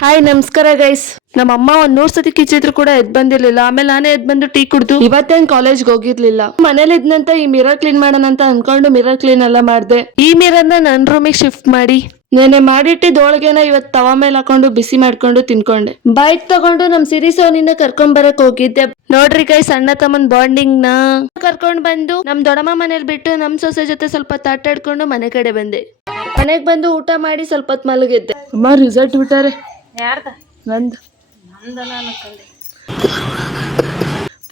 Hi ನಮಸ್ಕಾರ guys. ನಮ್ಮ ಅಮ್ಮ ಒಂದ್ 100 ಸತಿ ಕಿಚ್ಚಿದ್ರು ಕೂಡ ಎದ್ ಬಂದಿರ್ಲಿಲ್ಲ. ಆಮೇಲೆ ನಾನೇ ಎದ್ ಬಂದು ಟೀ ಕುಡ್ದು ಇವತ್ತೇನ್ ಕಾಲೇಜ್ಗೆ ಹೋಗಿರ್ಲಿಲ್ಲ. ಮನೇಲಿ ಇದ್ನಂತ ಈ ಮಿರರ್ ಕ್ಲೀನ್ ಮಾಡೋಣ ಅಂತ ಅನ್ಕೊಂಡು ಮಿರರ್ ಕ್ಲೀನ್ ಎಲ್ಲ ಮಾಡ್ದೆ. ಈ ಮಿರರ್ನ ನನ್ ರೂಮಿಗೆ ಶಿಫ್ಟ್ ಮಾಡಿ ನೆನೆ ಮಾಡಿಟ್ಟಿದ್ದ ಹೋಳಿಗೆನ ಇವತ್ ತವಾ ಮೇಲೆ ಹಾಕೊಂಡು ಬಿಸಿ ಮಾಡ್ಕೊಂಡು ತಿನ್ಕೊಂಡೆ. ಬೈಕ್ ತಗೊಂಡು ನಮ್ ಸಿರಿ ಸೋನಿನ ಕರ್ಕೊಂಡ್ ಬರಕ್ ಹೋಗಿದ್ದೆ. ನೋಡ್ರಿ ಗೈಸ್, ಅಣ್ಣ ತಮ್ಮನ್ ಬಾಂಡಿಂಗ್ ನ ಕರ್ಕೊಂಡ್ ಬಂದು ನಮ್ ದೊಡ್ಡಮ್ಮ ಮನೇಲಿ ಬಿಟ್ಟು ನಮ್ ಸೊಸೆ ಜೊತೆ ಸ್ವಲ್ಪ ತಾಟಾಡ್ಕೊಂಡು ಮನೆ ಕಡೆ ಬಂದೆ. ಮನೆಗ್ ಬಂದು ಊಟ ಮಾಡಿ ಸ್ವಲ್ಪ ಹೊತ್ತು ಮಲಗಿದ್ದೆ. ಅಮ್ಮ ರಿಸಲ್ಟ್ ಬಿಟ್ಟಾರೆ. ಯಾರ್ದ? ನಂದು. ನಂದಲ್ಲ ಅನ್ಕೊಂಡೆ.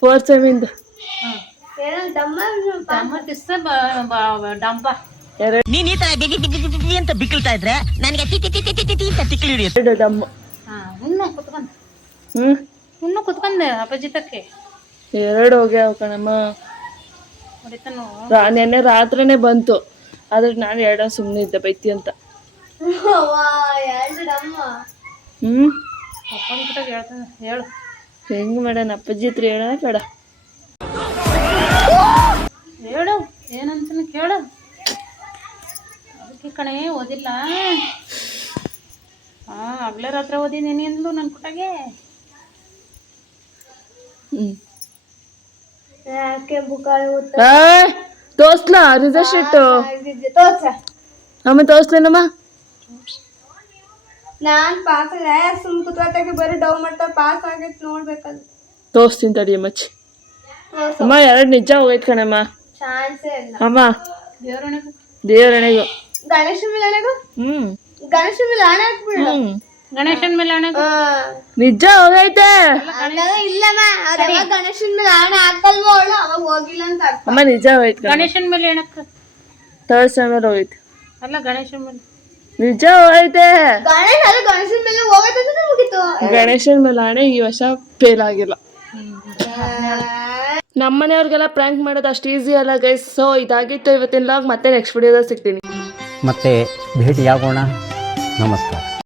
4th ಸೆಮಿಂದು. ನೀನ್ ಈ ತರ ಬಿಗಿ ಅಂತ ಬಿಕ್ಕಳ್ತಾ ಇದ್ರೆ ನನಗೆ ತಿಕ್ಲಿ ಹಿಡಿಯುತ್ತೆ. ಇನ್ನು ಕುತ್ಕೊಂಡೆ ಅಪಜಿತಕ್ಕೆ 2 ಹೋಗ್ಯಾವ ಕಣಮ್ಮ. ನೆನ್ನೆ ರಾತ್ರಿನೇ ಬಂತು, ಆದ್ರೆ ನಾನು 2 ಸುಮ್ಮನೆ ಇದ್ದೆ ಬೈತಿ ಅಂತ. ಹೇಳು ಹೆಂಗ್ ಮಾಡೋಣ? ಅಪ್ಪಾಜಿ ಹತ್ರ ಹೇಳ ಬೇಡ? ಹೇಳು ಏನಂತ ಕೇಳು. ಅದಕ್ಕೆ ಕಣೆ ಓದಿಲ್ಲ. ಹಗ್ಲೇ ರಾತ್ರಿ ಓದಿದ್ದೀನಿ ಅಂದ್ಲು ನನ್ನ ಕುಟಗೆ. ತೋರ್ಸ್ಲಾ ರಿಸಲ್ಟ್ ಶೀಟ್? ಅಮ್ಮ ತೋರ್ಸ್ಲೇನಮ್ಮ? ನಾನ್ ಪಾಸ್ ಸುಮ್ ಕುತ್ವಾತಾಗಿ ಬರೀ ಡೌ ಮಾಡ್ತಾ ಪಾಸ್ ಆಗೈತ್ ನೋಡ್ಬೇಕಲ್ಲ. ತೋರಿಸ್ತೀನಿ ತಡಿ ಮಚ್ಚಿ. ಅಮ್ಮ 2 ನಿಜ ಹೋಗೈತ್ ಕಣಮ್ಮ. ಚಾನ್ಸೇ ಇಲ್ಲ ಅಮ್ಮ. ದೇವರಣೆಗೂ ಗಣೇಶ ಮಿಲಾಣೆಗೂ ಗಣೇಶ ಮಿಲಾಣೆ ಹಾಕ್ಬಿಡು. ಗಣೇಶನ್ ಮೇಲೆ ನಿಜ ಹೋಗೈತೆ. ಇಲ್ಲಮ್ಮ ಅವ್ರ ಗಣೇಶನ್ ಮೇಲೆ ಆಣೆ ಹಾಕಲ್ವೋ ಅವಳು, ಅವಾಗ ಹೋಗಿಲ್ಲ ಅಂತ ಅರ್ಥ. ಅಮ್ಮ ನಿಜ ಹೋಯ್ತು. ಗಣೇಶನ್ ಮೇಲೆ ಏನಕ್ಕ? 3rd ಸೆಮಿಂದ ಹೋಗೈತೆ. ಅಲ್ಲ ಗಣೇಶನ್ ಮೇಲೆ ನಿಜ ಹೋಗೈತೆ. ಗಣೇಶನ್ ಮೇಲೆ ಹೋಗೈತೆ ಅಂತ ಮುಗಿತು. ಗಣೇಶನ್ ಮೇಲೆ ಆಣೆ ಈ ವರ್ಷ ಫೇಲ್ ಆಗಿಲ್ಲ. ನಮ್ಮನೆಯವ್ರಿಗೆಲ್ಲ ಪ್ರ್ಯಾಂಕ್ ಮಾಡೋದು ಅಷ್ಟು ಈಸಿ ಅಲ್ಲ ಗೈಸ್. ಸೊ ಇದಾಗಿತ್ತು ಇವತ್ತಿನ ಲಾಗ್. ಮತ್ತೆ ನೆಕ್ಸ್ಟ್ ವಿಡಿಯೋದಲ್ಲಿ ಸಿಗ್ತೀನಿ. ಮತ್ತೆ ಭೇಟಿಯಾಗೋಣ. ನಮಸ್ಕಾರ.